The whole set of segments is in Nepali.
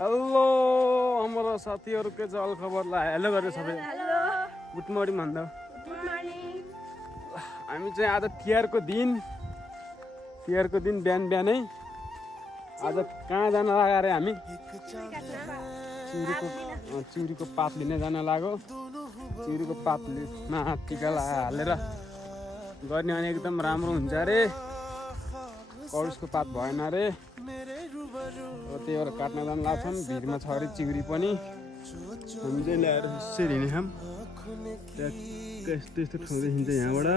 हेलो हाम्रो साथीहरुको चाल खबरलाई हेलो गरे सबै गुड मर्निङ भन्दा हामी चाहिँ आज तिहारको दिन बिहान बिहानै आज कहाँ जान लाग्यो रे हामी चिउरीको पात लिन जान लाग्यो चिउरीको पातमा टिका हालेर गर्ने अनि एकदम राम्रो हुन्छ रे कौडुसको पात भएन रे त्यही भएर काट्न जान लाग्छौँ भिरमा छ अरे चिउरी पनि हामी चाहिँ ल्याएर यसरी हिँड्छौँ यस्तो यस्तो ठाउँदेखि चाहिँ यहाँबाट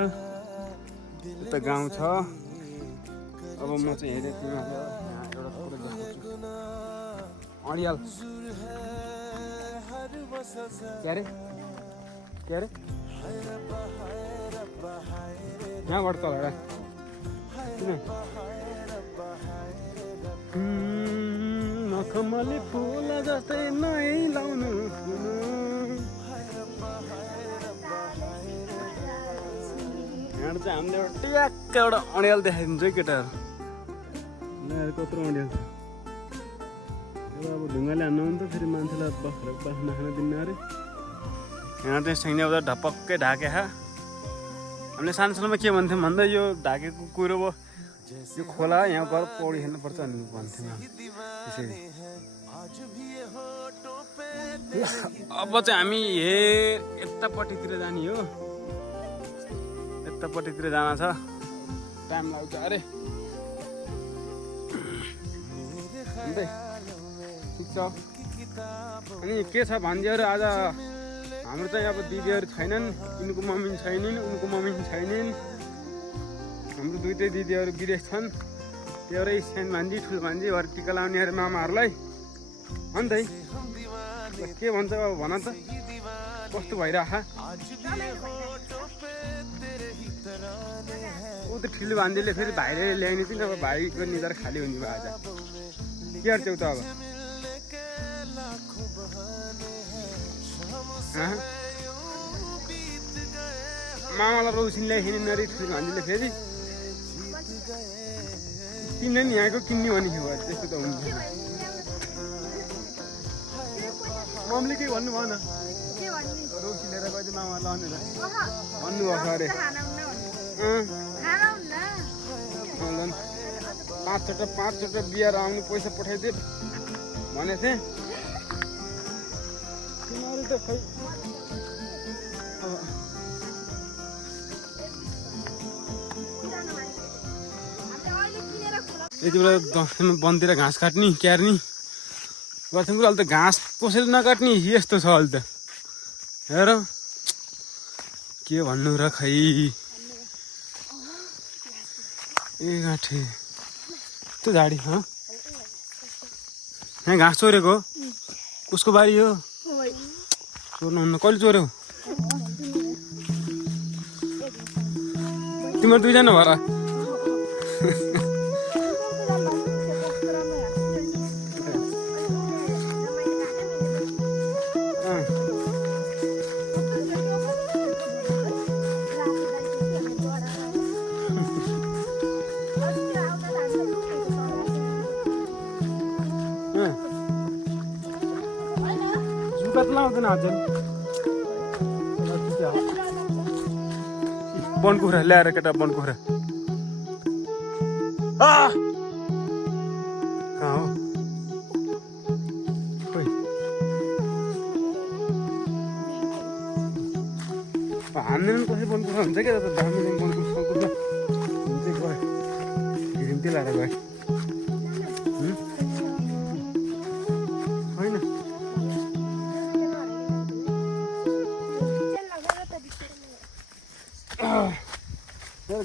यता गाउँ छ अब म चाहिँ हेरेको थिएँ यहाँ एउटा कुरा देखाउँछु अडियाल के अरे यहाँबाट तल नखमली फुल जस्तै नै लाउनु यहाँ चाहिँ हामीले ट्याक्क एउटा अँडियाल देखाइदिन्छ है केटाहरू कत्रो अँडियाल छ अब ढुङ्गाले हान्नु भने त फेरि मान्छेलाई बाख्ना खान दिन्न अरे यहाँ चाहिँ सैन्य ढपक्कै ढाके हामीले सानोमा के भन्थ्यौँ भन्दा यो ढाकेको कुरो भयो यो खोला यहाँ गएर पौडी खेल्नुपर्छ भन्ने भन्थ्यौँ त्यसरी अब चाहिँ हामी यतापट्टितिर जाने हो यतापट्टितिर जान छ टाइम लाग्छ अरे ठिक छ अनि के छ भनिदियो आज हाम्रो चाहिँ अब दिदीहरू छैनन् यिनको मम्मी छैनन् उनको मम्मी छैनन् हाम्रो दुईटै दिदीहरू विदेश छन् त्यो एउटै सानो भान्जी ठुलो भान्जी भएर टिका लाउने अरे मामाहरूलाई अन्त के भन्छ अब भन त कस्तो भइरह ऊ त ठुलो भान्जीले फेरि भाइले ल्याउने चाहिँ अब भाइको निधार खाली हुने भयो आज के गर्छौ त अब मामालाई रौसिन ल्याइखेनि नरी ठुलो भान्जीले फेरि किन्ने नि यहाँको किन्ने भने भयो त्यस्तो त हुन्छ मम्मीले के भन्नु भएन रौसी लिएर गयो मामा लाने भन्नुभएको अरे 5 चोटि बिहार आउनु पैसा पठाइदिए भनेको थिएँ तिमीहरू त खै यति बेला दसैँमा वनतिर घाँस काट्ने क्यार्ने गर्थ्यौँ अहिले त घाँस कसैले नकाट्ने यस्तो छ अहिले त हेर के भन्नु र खै ए गाँठे त्यो झाडी यहाँ घाँस चोरेको कसको बारी हो चोर्नुहुन्न कहिले चोर्यौ तिमीहरू दुईजना भएर आउँदैन आज बनकुखुरा ल्याएर केटा बनकुखुरा कहाँ हो खोइ हान्दैन कसै बनकुखुरा हुन्छ क्या दामी बनकुखुरा हुन्छ गयो हिँड्दै लाएर गयो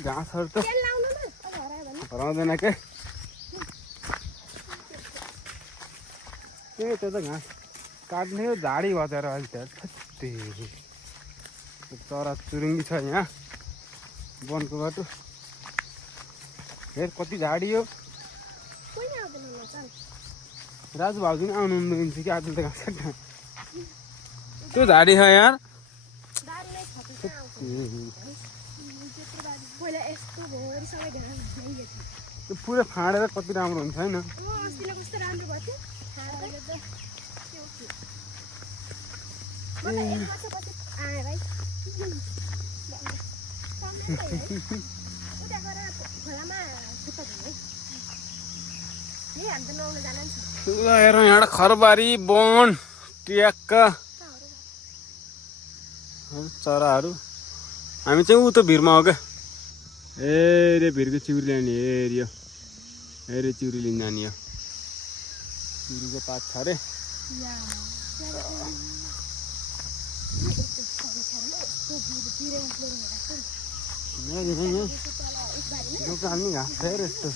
घाँसहरू त हराउँदैन के त्यो त घाँस काट्ने झाडी भएर अहिले चरा चुरुङ्गी छ यहाँ वनको बाटो हेर कति झाडी हो राजु भाउजू पनि आउनुहुन्छ कि आज त घाँस काट्न त्यो झाडी छ यार पुरै फाँडेर कति राम्रो हुन्छ होइन अस्तिले कस्तो राम्रो भएको थियो खाएर त म त 1 वर्षपछि आएँ भाइ उता गएर खोलामा खुट्टा धुने है हामी त नुहाउन जान नि छ ल हेर यहाँ खरबारी वन ट्याक्क चराहरू हामी चाहिँ उतो भिरमा हो क्या रे भिरको चिउरी ल्याउने हेऱ्यो हेऱ्यो चिउरी लिन जाने हो चिउरीको पात छ अरे दोकान नि घाँस छ हेर यस्तो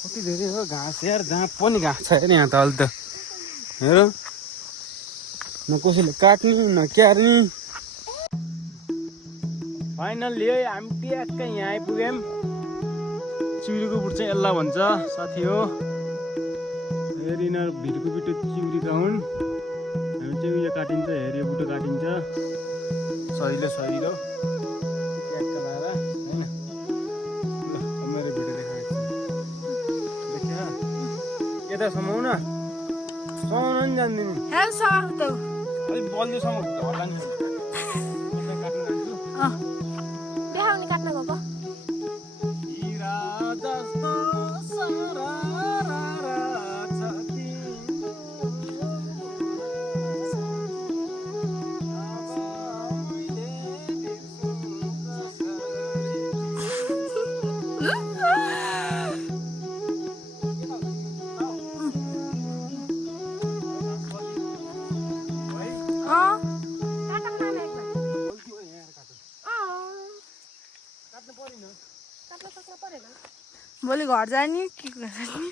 कति धेरै हो घाँस यार जहाँ पनि घाँस छ हेर यहाँ त अहिले त हेर न कसैले काट्ने न क्यार्ने फाइनल्ली है हामी ट्याक्कै यहाँ आइपुग्यौँ चिउरीको बुट चाहिँ यसलाई भन्छ साथी हो हेर यिनीहरू भिरको बिटो चिउरीका हुन् हामी चाहिँ उयो काटिन्छ हेऱ्यो बुटो काटिन्छ सहिलो सहिलो ट्याक्क लाएर होइन ल मेरो भिडियो देखाएको छु यता समाउन समाउन नि जान्दिनँ अलिक बलियो समाउ होला नि काट्नु जान्छु देखाउने काट्न गएको हिरा जस्तो सरर छ तिम्रो अब मैले बिर्सु भोलि घर जाने के गर्ने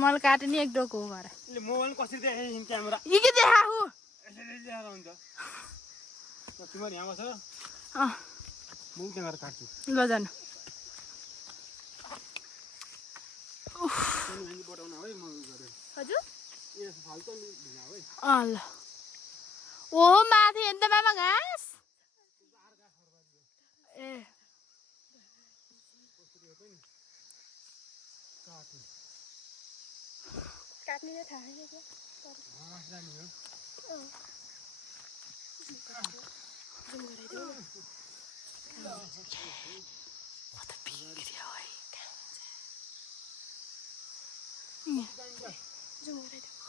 मैले काटे नि 1 डोको हो घर मोबाइल कसरी देखाइन् क्यामेरा के देखाऊ यसरी देखाएर हुन्छ तिम्रो यहाँ बस म उता गएर काट्छु ल जानु हजुर ल ओहो माथि हेर्नु त मामा घाँस ए काट्ने नै थाहा छैन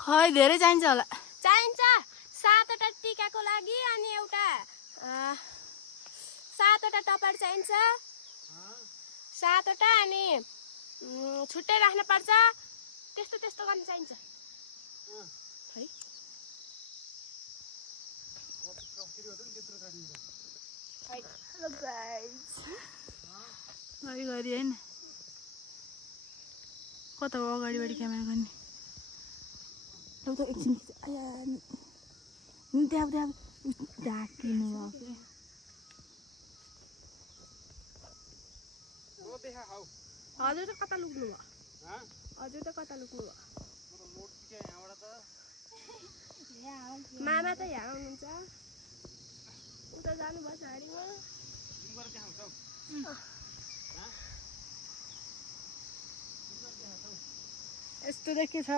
खै धेरै चाहिन्छ होला चाहिन्छ 7वटा टिकाको लागि अनि एउटा 7वटा टपर चाहिन्छ 7वटा अनि छुट्टै राख्न पर्छ त्यस्तो त्यस्तो गर्न चाहिन्छ है हेलो गाइस गरी गरी हैन कता हो अगाडि क्यामेरा गर्ने एउटा एकछिन आया नि त्यहाँ ढाकिनु भएको हजुर त कता लुक्नु भयो हजुर त कता लुक्नु भयो मामा त यहाँ आउनुहुन्छ उता जानुभयो झाडीमा यस्तो देखे छ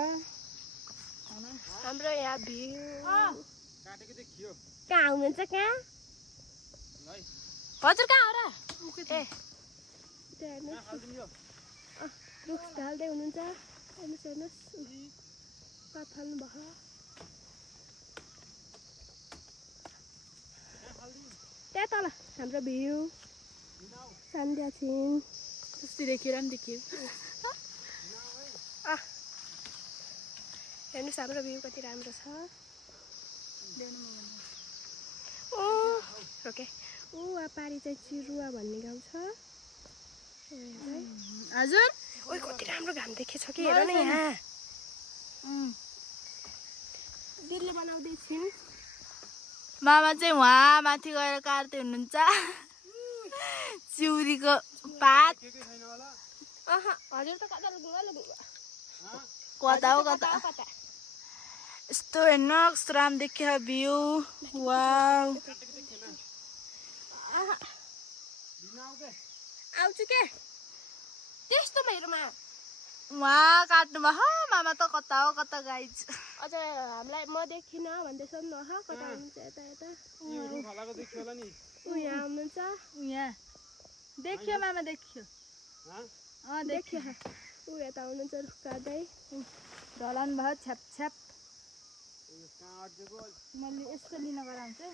हाम्रो यहाँ भ्यू कहाँ आउनुहुन्छ कहाँ हजुर कहाँ हो र ए रुख ढाल्दै हुनुहुन्छ हेर्नुहोस् हेर्नुहोस् पात फाल्नु भयो त्यहाँ तल हाम्रो भ्यू सन्ध्या छिन् कस्तो देखेर नि देखियो हेर्नुहोस् हाम्रो भ्यू कति राम्रो छ ओ यहाँको के ऊ पारी चाहिँ चिरुवा भन्ने गाउँ छ हजुर ओइ कति राम्रो घाम देखेछ कि हेर न यहाँ दिदीले बनाउँदैछिन् मामा चाहिँ वहाँ माथि गएर काट्दै हुनुहुन्छ चिउरीको पात हजुर त कता लुगुङ्गा कता हो कता यस्तो हेर्नु कस्तो राम्रो देखियो भ्यू वाउ आउँछु के त्यस्तो मेरोमा वहाँ काट्नु भयो मामा त कता हो कता गाइज अझ हामीलाई म देखिनँ भन्दैछौँ न कता हुनुहुन्छ यता यता ऊ यहाँ हुनुहुन्छ यहाँ देखियो मामा देखियो देखियो ऊ यता हुनुहुन्छ रुख काट्दै ढलान भयो छ्याप छ्याप मैले यस्तो लिन गराउँछु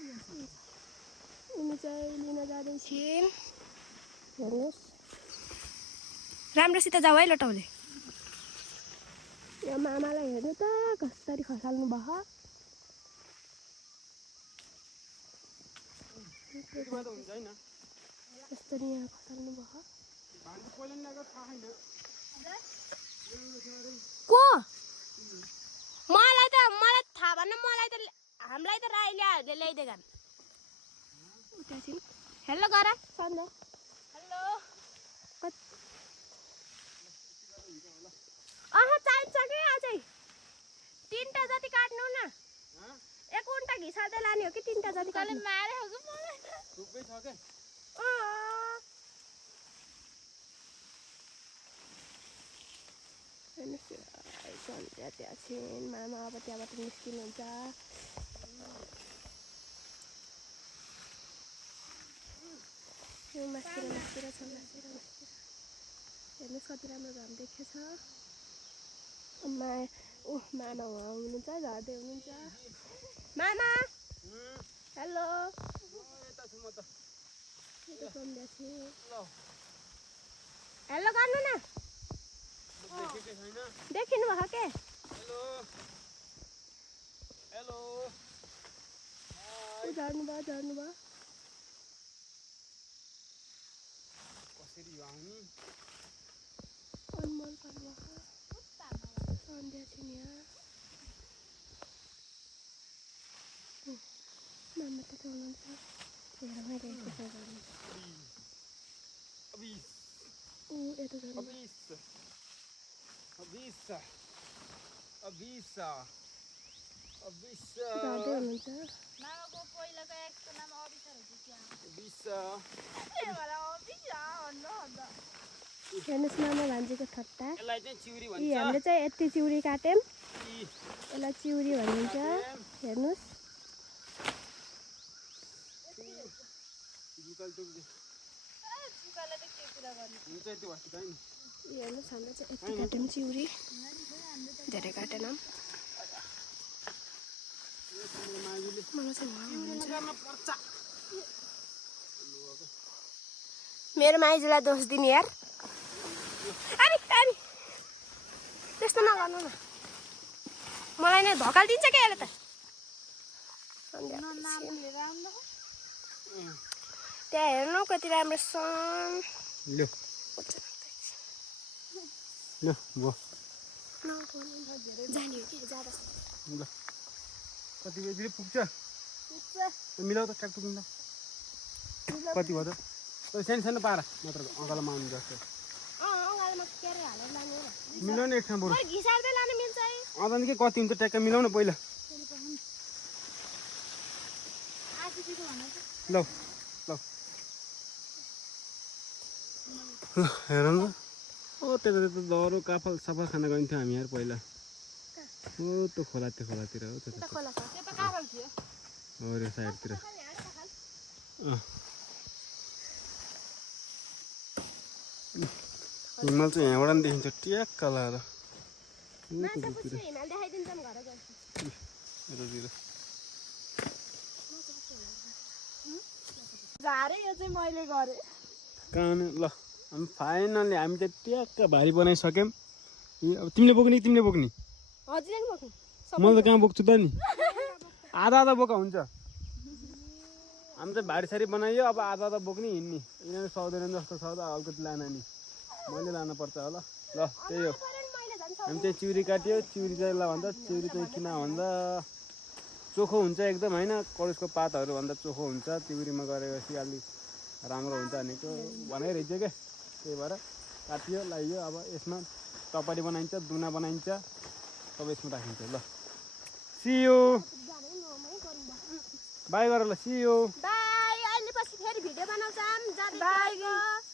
उनी चाहिँ लिन जाँदैछिन् हेर्नुहोस् राम्रोसित जाऊ है लटाउले यो मामालाई हेर्नु त कसरी खसाल्नु भयो कसरी यहाँ खसाल्नु भयो को मलाई थाहा भएन हामीलाई त राईले ल्याइदिएको हेलो गर सन्द हेलो चाहिन्छ कि अझै 3टा जति काट्नु न 1 कुन्टा घिसाल्दै लाने हो कि 3टा जति काट्नु मारे हो सन्ध्या त्यहाँ छिन् मामा अब त्यहाँबाट निस्किनुहुन्छ मास्तिर छ हेर्नुहोस् कति राम्रो घाम देखेछ मामा उहाँ हुनुहुन्छ झर्दै हुनुहुन्छ मामा हेलो हेलो गर्नु न देखिनु भयो के झर्नु भयो अनमोल पर्नु सन्ध्या छिन् यहाँ मामा त हुनुहुन्छ हेरमै रहेको ऊ यता झर्दै हुनुहुन्छ मामाको पहिलाको एक्सको नाम अबिसर हो क्या हेर्नुहोस् मामा भान्जीको ठट्टा हामीले चाहिँ यति चिउरी काट्यौँ यसलाई चिउरी भनिन्छ हेर्नुहोस् हेर्नुहोस् हाम्रो चाहिँ यति काट्यौँ चिउरी धेरै काटेनौँ मलाई चाहिँ मेरो माइजूलाई दोष दिने यार अरे त्यस्तो नगर्नु न मलाई नै धकाल दिन्छ क्या यसले त त्यहाँ हेर्नु कति राम्रो छन् जाने हो कि जाँदा कति बजीले पुग्छ मिलाउ त ट्र्याक्टर मिलाउ कति भयो त सानो सानो पारा मात्र अगालोमा आउनु जस्तो मिलाउनु एक ठाउँ बरु घिसार्दै लानु मिल्छ है अन्त के कति हुन्छ ट्याक्क मिलाउनु पहिला ल हेर न त्यता दह्रो काफल सफा खान गइन्थ्यो हामी यार पहिला हो त्यो खोलातिर हो त्यता हो रे साइडतिर हिमाल चाहिँ यहाँबाट पनि देखिन्छ ट्याक्क लाएर मैले गरेँ कहाँ ल हामी फाइनली हामी चाहिँ ट्याक्क भारी बनाइसक्यौँ अब तिमीले बोक्ने हजुरले नि बोक्नु मैले त कहाँ बोक्छु त नि आधा बोका हुन्छ हामी चाहिँ भारी बनाइयो अब आधा आधा बोक्ने हिँड्ने यिनीहरू सक्दैन जस्तो छ त अलिकति लान नि मैले लानुपर्छ होला ल त्यही हो हामी चाहिँ चिउरी काट्यो चिउरी चाहिँ ल भन्दा चिउरी चाहिँ किन भन्दा चोखो हुन्छ एकदम होइन कडुसको पातहरू भन्दा चोखो हुन्छ चिउरीमा गरेपछि अलिक राम्रो हुन्छ भनेको भनाइरहेछ क्या त्यही भएर काटियो लगाइयो अब यसमा चपाटी बनाइन्छ दुना बनाइन्छ सब यसमा राखिन्छ ल सियो बाई गर ल सियो बाई अहिले पछि फेरि भिडियो बनाउँछौँ बाई